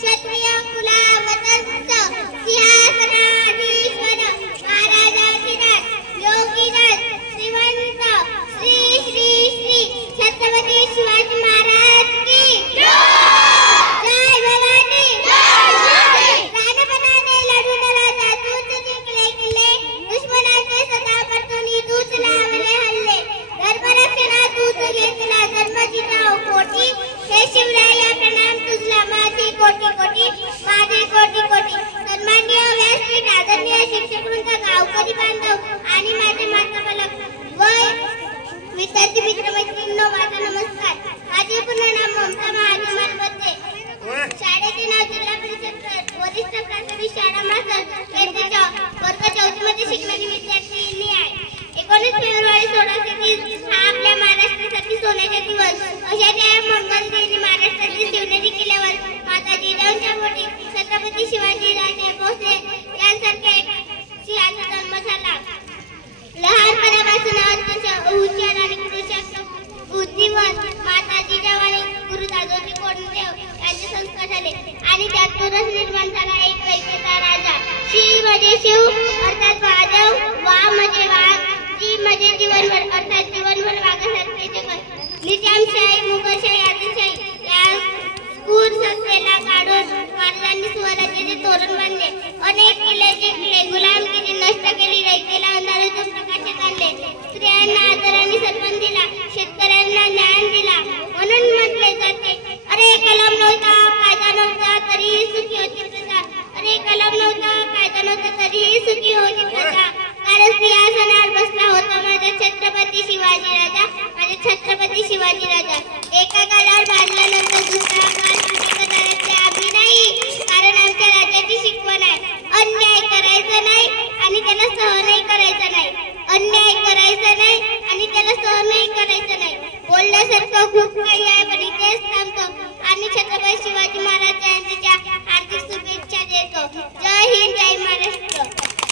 क्षत्रिय कुलावतंस सिंहासनाधीश्वर महाराजाधिराज योगीराज श्रीमंत श्री श्री श्री छत्रपती शिवाजी महाराज की जय भवानी प्राणपणाने लढून राजा तूच जिंकले किल्ले दुश्मनाचे सदा परतुनी तूच लावले हल्ले धर्मरक्षणा तूच घेतला धर्म जिजाऊ पोटी हे शिवराया प्रणाम तुझला माझे कोटी कोटी माझे कोटी कोटी सन्माननीय व्यासपीठ आदरणीय शिक्षक वृंद गावकरी बांधव आणि माझे माता बालक व विद्यार्थी मित्र मैत्रिणींनो माझा नमस्कार. माझे पूर्ण नाव ममता महादेव मालमध्ये शाळेचे नाव जिल्हा परिषद वरिष्ठ प्राथमिक शाळा मासर येथे वर्ग 4 मध्ये शिकणारी विद्यार्थिनी आहे. 19 फेब्रुवारी 1630 हा आपल्या महाराष्ट्रासाठी सोन्याचा दिवस. अशा त्या मंगलदेवी महाराष्ट्रातील शिवनेरी किल्ल्यावर माता जिजाऊंच्या पोटी छत्रपती शिवाजी राजे भोसले यांसारख्या सिंहाचा जन्म झाला. लहानपणापासून हुशार आणि कृषक बुद्धिमान माता जिजाऊ आणि गुरु दादोजी कोंडदेव यांचे संस्कार झाले आणि त्यातूनच निर्माण झाला एक कैकेचा राजा. शिव म्हणजे शिव अर्थात वादव, वा म्हणजे वाघ, जी म्हणजे जीवनभर अर्थात जीवनभर वाघासारखे जगत. निजामशाही मुघलशाही आदिलशाही या स्फूर सत्तेला काढून महाराजांनी स्वराज्याचे तोरण बांधले. अनेक किल्ले जिंकले, गुलामगिरी नष्ट केली, रयतेला अंधारातून प्रकाशात आणले, स्त्रियांना आदर आणि सन्मान दिला, शेतकऱ्यांना न्याय दिला. म्हणून म्हटले जाते अरे कलम नव्हता कायदा नव्हता तरीही सुखी होती प्रजा. अरे कलम नव्हता कायदा नव्हता तरीही सुखी होती प्रजा. कारण सिंहासनावर बसला होता माझा छत्रपती शिवाजी राजा, माझा छत्रपती शिवाजी राजा. एका काळावर बांधल्यानंतर दुसरा काळ तुझ्या आम्ही नाही. कारण आमच्या राजाची शिकवण आहे अन्याय करायचा नाही आणि त्याला सहनही करायचा नाही. अन्याय करायचा नाही आणि त्याला सहनही करायचं नाही. बोलण्यासारखं खूप काही आहे पण इथेच थांबतो आणि छत्रपती शिवाजी